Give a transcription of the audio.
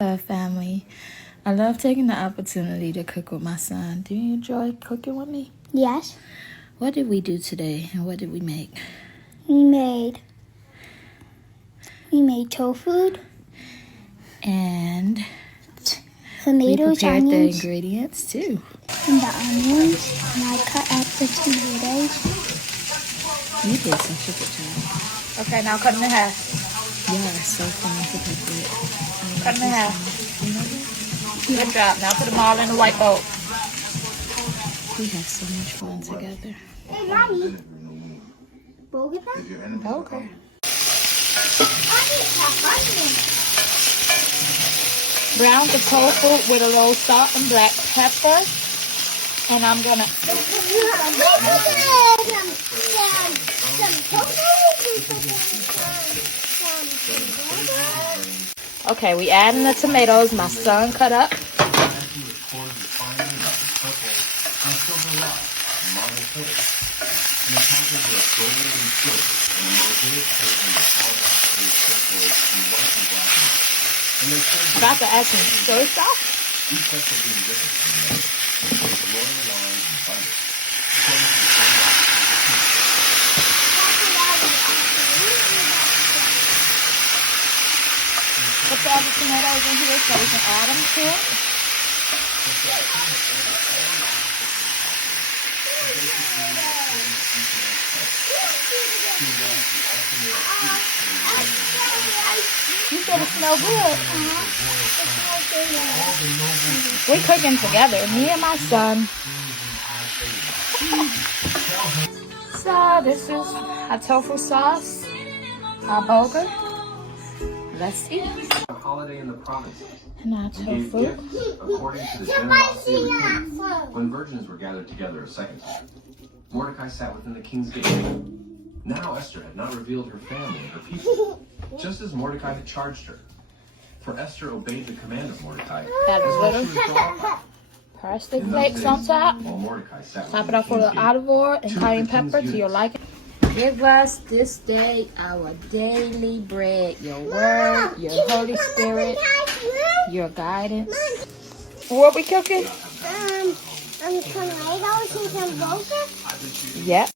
Family. I love taking the opportunity to cook with my son. Do you enjoy cooking with me? Yes. What did we do today and what did we make? We made tofu And tomatoes, we prepared onions, the ingredients too. and the onions. And I cut up the tomatoes. You did some chicken job. Okay, now cut them in half. Yeah, it's so fun to cook with. Cut them in half. Good job. Now put them all in the white bowl. We have so much fun together. Hey, Mommy. Burger that? Okay. Brown the tofu with a little salt and black pepper. And I'm gonna... Okay, we adding the tomatoes my son cut up. About to add some soy sauce. Put the other tomatoes in here so we can add them to it. You said it smell good. We're cooking together, me and my son. So this is our tofu sauce, our burger. Let's eat. A holiday in the provinces. And our Gave tofu. gifts according to the generosity of the king when virgins were gathered together a second time. Mordecai sat within the king's gate. Now Esther had not revealed her family and her people, just as Mordecai had charged her. For Esther obeyed the command of Mordecai. Add a as little she was brought up. parsley In those flakes on days, top. while Mordecai sat Top within it off the with a king's little gate, olive oil and two of cayenne the king's pepper to your eunuchs, liking. Give us this day our daily bread, your word, your Holy Spirit, your guidance. What we cooking? Tomatoes and some burger. Yep.